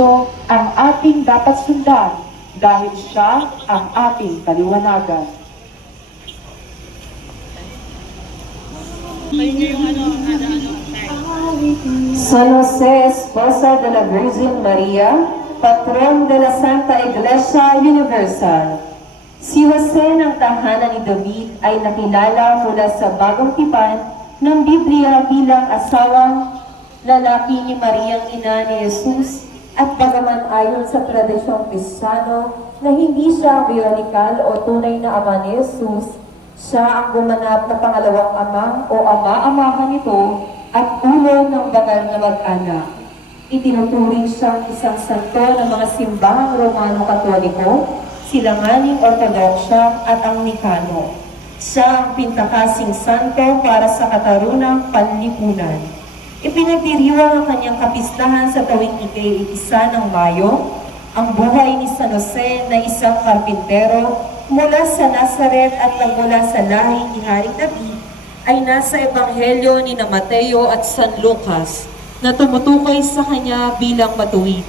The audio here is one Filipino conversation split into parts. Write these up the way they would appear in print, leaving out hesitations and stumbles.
Kristo ang ating dapat sundan dahil siya ang ating kaliwanagan. San Jose, Esposa de la Virgen María, Patron de la Santa Iglesia Universal. Si Jose ng tahanan ni David ay nakilala mula sa Bagong Tipan ng Biblia bilang asawang lalaki ni Mariang ina ni Jesus, at bagaman ayon sa tradisyong Kristiyano na hindi siya bionikal o tunay na ama ni Jesus, siya ang gumanap na pangalawang amang o ama-amahan nito at ulo ng banal na mag-anak. Itinuturing siyang isang santo ng mga simbahang Romano-Katoliko, silanganing Ortodoksya at Anglikano. Siya ang pintakasing santo para sa katarunang panlipunan. Ipinagdiriwang ang kanyang kapistahan sa tuwing ika-1 ng Mayo. Ang buhay ni San Jose na isang karpintero mula sa Nazaret at nagmula sa lahi ni Haring David ay nasa Ebanghelyo ni Mateo at San Lucas na tumutukoy sa kanya bilang matuwid.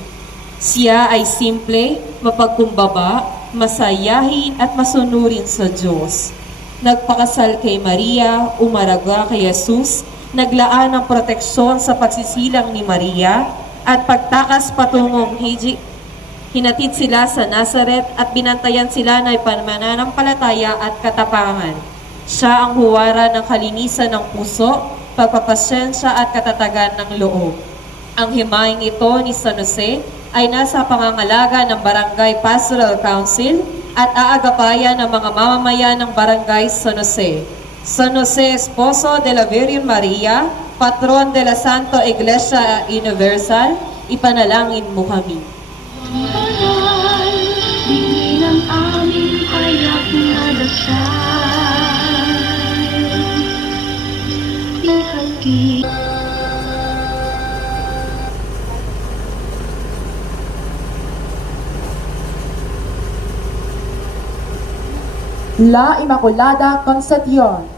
Siya ay simple, mapagkumbaba, masayahin at masunurin sa Diyos. Nagpakasal kay Maria, umaraga kay Jesus, naglaan ng proteksyon sa pagsisilang ni Maria, at pagtakas patungong hinatid sila sa Nazaret at binantayan sila ng pananampalataya at katapangan. Siya ang huwara ng kalinisan ng puso, pagpapasyensya at katatagan ng loob. Ang himaing ito ni San Jose ay nasa pangangalaga ng Barangay Pastoral Council at aagapayan ng mga mamamayan ng Barangay San Jose. San Jose, Esposo de la Virgen Maria, Patron de la Santa Iglesia Universal, ipanalangin mo kami. Banal, bigay ng aming payak na dasal. Ihati. La Immaculada Concepcion.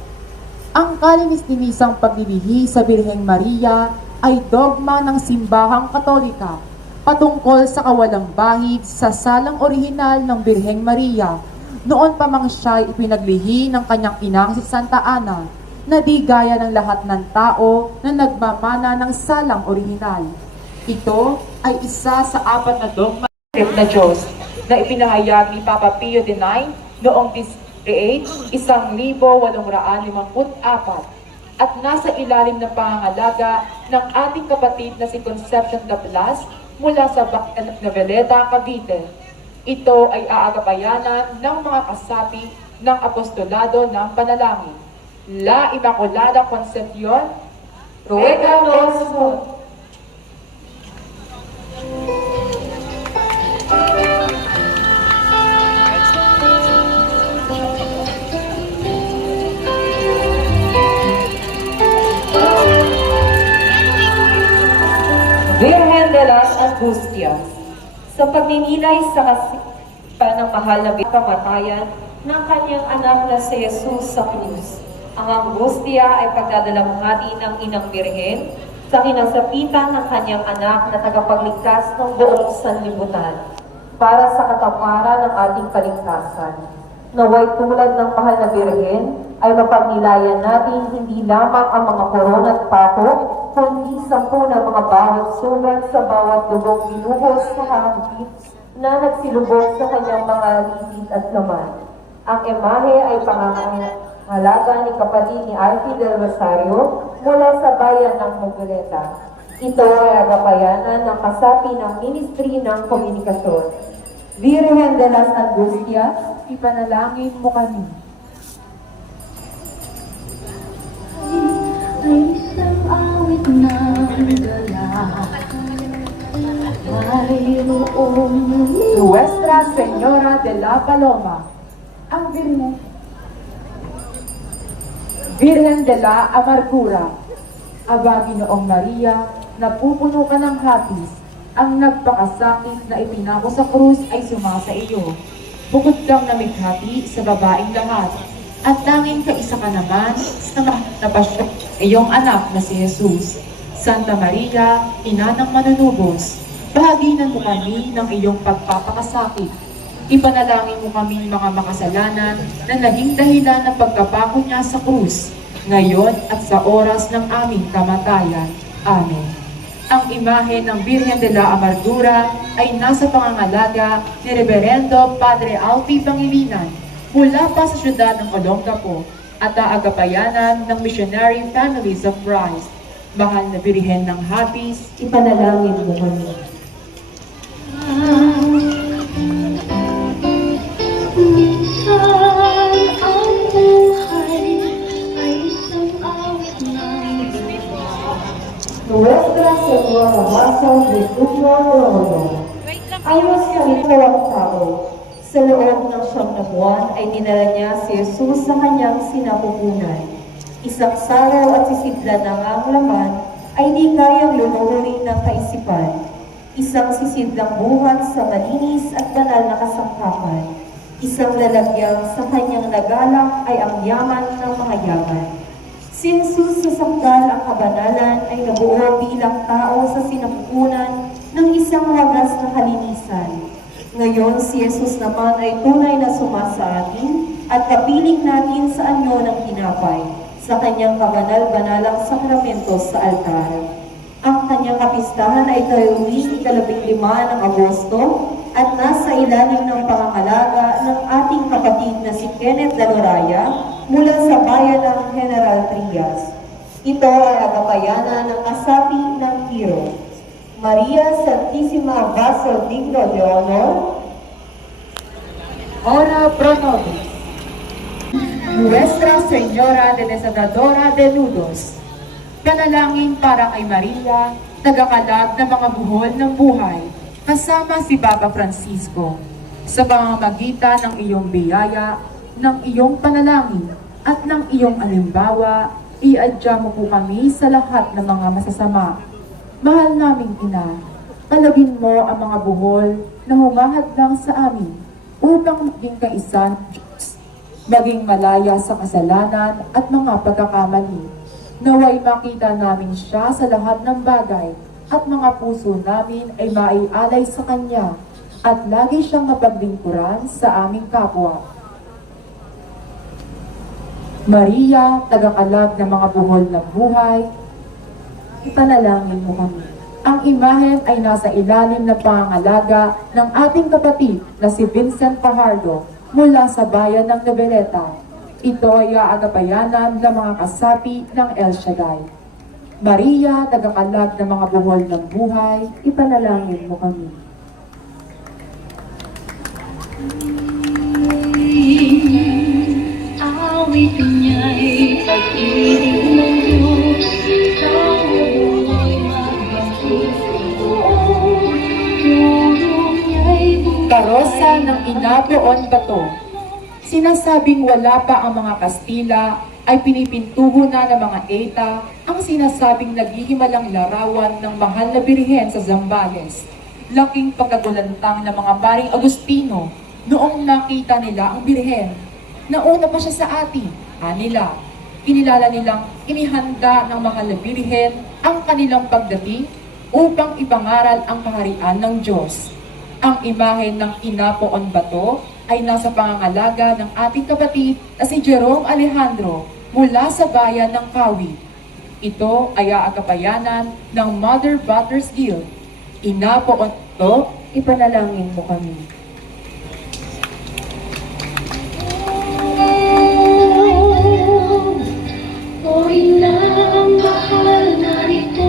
Ang kalinis-linisang paglilihi sa Birheng Maria ay dogma ng simbahang Katolika patungkol sa kawalang bahid sa salang orihinal ng Birheng Maria. Noon pa mang siya ipinaglihi ng kanyang inang si Santa Ana, na di gaya ng lahat ng tao na nagmamana ng salang orihinal. Ito ay isa sa 4 na dogma Na Diyos na ipinahayag ni Papa Pio IX noong 1854 at nasa ilalim ng pangangalaga ng ating kapatid na si Concepcion de Blas mula sa Bayan ng Noveleta, Cavite. Ito ay aagapayanan ng mga kasapi ng apostolado ng panalangin. La Immaculada Concepcion, Ruega nos. Virgen de las Angustias. Sa pagninilay sa kasipan ng mahal na kamatayan ng kanyang anak na si Jesus sa krus, ang angustia ay pagdadalamhati ng Inang Birhen sa kinasapitan ng kanyang anak na tagapagligtas ng buong sanlibutan para sa katamaran ng ating kaligtasan. Naway tulad ng mahal na Birhen ay mapagnilayan natin hindi lamang ang mga koron at pato, kundi 10 ng mga bawat sulat sa bawat dugong binuhos sa hangin na nagsilubog sa kanyang mga lisid at laman. Ang emahe ay pangangalaga ni kapatid ni Alfie del Rosario mula sa bayan ng Muguleta. Ito ay agapayanan ng kasapi ng Ministry ng Komunikasyon. Virgen de las Angustias, ipanalangin mo kami. Ay isang awit ng dala. Mayroong Nuestra Señora de la Paloma, ang Virgen de la Amargura. Aba, Ginoong Maria, napupuno ka ng hapis, ang nagpakasakit na ipinako sa krus ay sumasa iyo. Bukod kang namighati sa babaeng lahat, at tanging kaisa ka naman sa napasyon iyong anak na si Jesus. Santa Maria, Ina ng Manunubos, Bahaginan mo kami ng iyong pagpapakasakit. Ipanalangin mo kami mga makasalanan na naging dahilan ng pagkapako niya sa krus, ngayon at sa oras ng aming kamatayan. Amen. Ang imahe ng Birhen de la Amargura ay nasa pangangalaga ni Reverendo Padre Alfie Pangilinan mula pa sa syudad ng Olongapo at aagapayanan ng Missionary Families of Christ. Mahal na Birhen ng Hapis, Ipanalangin mo kami. Minsan ang buhay ay isang awit ng Nuestra Señora Basal de Tugno Lolo, ayos kalito ang tao. Sa loob ng 9 buwan ay dinala niya si Jesus sa kanyang sinapupunan. Isang saraw at sisidlan ng ang laman ay di kayang luluhurin ng kaisipan. Isang sisidlang buhat sa malinis at banal na kasangkapan. Isang lalagyan sa kanyang nagalak ay ang yaman ng mga yaman. Si Jesus sa sanggal ang kabanalan ay nabuo bilang tao sa sinapupunan ng isang wagas na kalinisan. Ngayon si Jesus naman ay tunay na sumasa atin at kapiling natin sa anyo ng tinapay sa kanyang kabanal-banalang sakramento sa altar. Ang kanyang kapistahan ay tuwing 15 ng Agosto at nasa ilalim ng pangangalaga ng ating kapatid na si Kenneth Daloraya mula sa bayan ng General Trias. Ito ay agapayanan ng kasapi ng Tiro. Maria Santissima Vaso Digno de Honor, Ora pro nobis. Nuestra Señora de Desadadora de Nudos, panalangin para kay Maria, tagakalab ng mga buhol ng buhay, kasama si Papa Francisco, sa pamamagitan ng iyong biyaya, ng iyong panalangin, at ng iyong alimbawa, iadya mo po kami sa lahat ng mga masasama. Mahal naming Ina, palagin mo ang mga buhol na humahadlang sa amin upang maging kaisa ng Diyos, maging malaya sa kasalanan at mga pagkakamali. Naway makita namin siya sa lahat ng bagay at mga puso namin ay maialay sa Kanya at lagi siyang mapaglingkuran sa aming kapwa. Maria, tagakalab ng mga buhol ng buhay, ipanalangin mo kami. Ang imahen ay nasa ilalim ng pangangalaga ng ating kapatid na si Vincent Fajardo mula sa bayan ng Noveleta. Ito ay aagapayanan ng mga kasapi ng El Shaddai. Maria, tagakalab ng mga buhol ng buhay, ipanalangin mo kami. awit niya'y pag-ibig ng Diyos. Sa buhay magpapituon, tulong niya'y Karosa ng Inapoon Bato. Sinasabing wala pa ang mga Kastila ay pinipintuho na ng mga Eta ang sinasabing naghihimalang larawan ng mahal na Birhen sa Zambales. Laking pagkagulantang ng mga paring Agustino noong nakita nila ang Birhen. Nauna pa siya sa atin, nila. Kinilala nilang inihanda ng mahal na Birhen ang kanilang pagdating upang ipangaral ang kaharian ng Diyos. Ang imahe ng Inapoon Bato ay nasa pangangalaga ng ating kapatid na si Jerome Alejandro mula sa bayan ng Kawi. Ito ay aagapayanan ng Mother Butters Guild. Inapoon Bato, ipanalangin mo kami. O inang mahal na rito,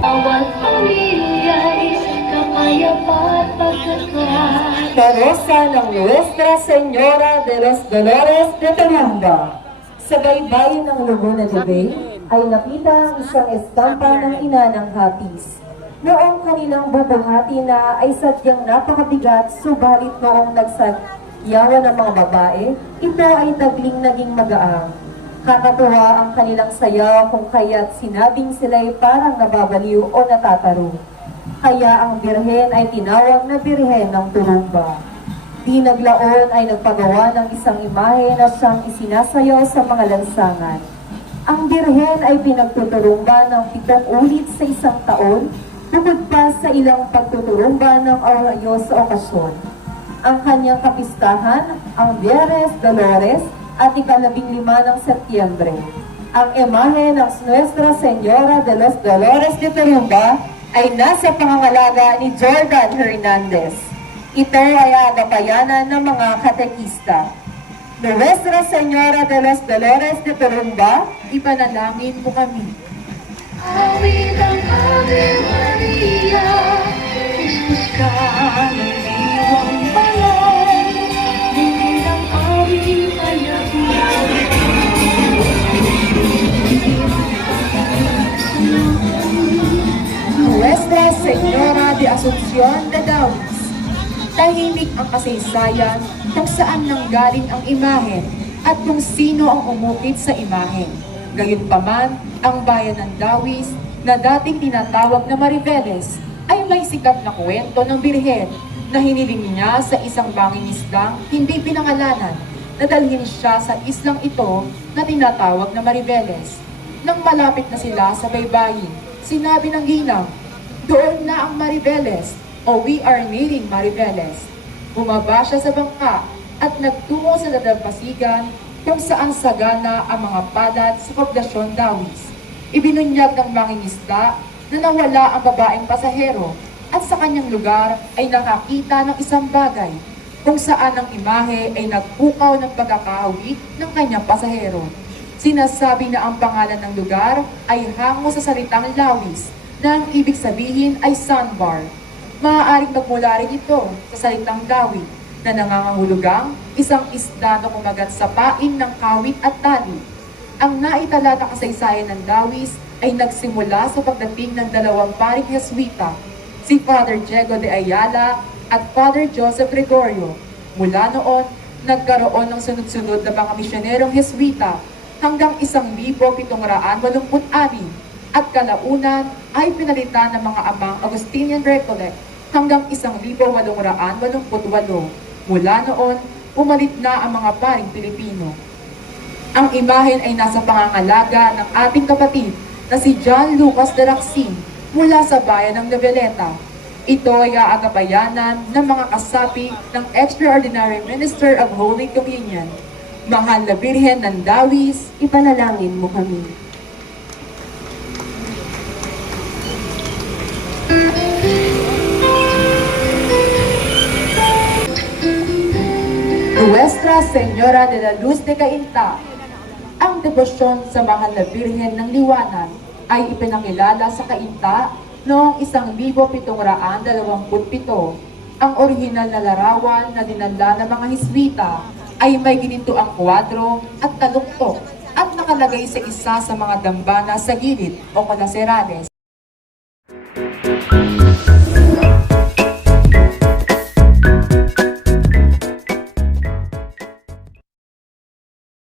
bawat pamilya'y kapayapat pagkakas. Karosa ng Nuestra Señora de los Dolores de Talumba. Sa baybayin ng Laguna de Bay ay nakita ang isang estampa ng ina ng Hapis. Noong kanilang bubuhati na ay sadyang napakabigat, subalit noong nagsagyawan ng mga babae, ito ay tagling naging magaang. Kakatuwa ang kanilang sayaw kung kaya't sinabing sila'y parang nababaliw o natataro. Kaya ang birhen ay tinawag na birhen ng tulumba. Di naglaon ay nagpagawa ng isang imahe na siyang isinasayaw sa mga lansangan. Ang birhen ay pinagtutulumba ng 7 ulit sa isang taon Bukod pa sa ilang pagtuturumba ng Arroyo sa okasyon, ang kanyang kapistahan ang Viernes Dolores at ika-15 ng Setyembre. Ang imahe ng Nuestra Señora de los Dolores de Tarumba ay nasa pangangalaga ni Jordan Hernandez. Ito ay agapayanan ng mga katekista. Nuestra Señora de los Dolores de Tarumba, Ipanalangin mo kami. Awit ang Ave Maria, Kristus ka ng diwang balay, Lingid ang awit kaya't Nuestra Señora de Asunción de Daus. Tahimik ang kasaysayan kung saan nanggaling ang imahen at kung sino ang umukit sa imahen. Gayunpaman, ang bayan ng Dawis na dating tinatawag na Mariveles ay may sikat na kwento ng birhen na hiniling niya sa isang mangingisdang hindi pinangalanan na dalhin siya sa islang ito na tinatawag na Mariveles. Nang malapit na sila sa baybayin, sinabi ng ginang, "Doon na ang Mariveles," o "We are nearing Mariveles." Bumaba siya sa bangka at nagtungo sa dalampasigan kung saan sagana ang mga palad sa poblasyon Dawis. Ibinunyag ng mangingisda na nawala ang babaeng pasahero at sa kanyang lugar ay nakakita ng isang bagay kung saan ang imahe ay nagpukaw ng pagkakahawig ng kanyang pasahero. Sinasabi na ang pangalan ng lugar ay hango sa salitang Lawis na ang ibig sabihin ay sandbar. Maaaring magmula rin ito sa salitang Dawi na nangangahulugang isang isda na kumagat sa pain ng kawit at tali. Ang naitala na kasaysayan ng Dawis ay nagsimula sa pagdating ng dalawang paring Jesuita, si Father Diego de Ayala at Father Joseph Gregorio. Mula noon, nagkaroon ng sunod-sunod na mga misyonerong Jesuita hanggang 1786 at kalaunan ay pinalitan ng mga amang Augustinian Recollect hanggang 1888. Mula noon, umalit na ang mga paring Pilipino. Ang imahen ay nasa pangangalaga ng ating kapatid na si John Lucas de Raxin mula sa bayan ng Noveleta. Ito ay aagapayanan ng mga kasapi ng Extraordinary Minister of Holy Communion. Mahal na Birhen ng Dawis, ipanalangin mo kami. Nuestra Señora de la Luz de Cainta. Ang debosyon sa Mahal na Birhen ng Liwanan ay ipinakilala sa Cainta noong 1727. Ang orihinal na larawan na dinala ng mga Hisbita ay may ginito ang kwadro at taluktok at nakalagay sa isa sa mga dambana sa gilid o kalaserales.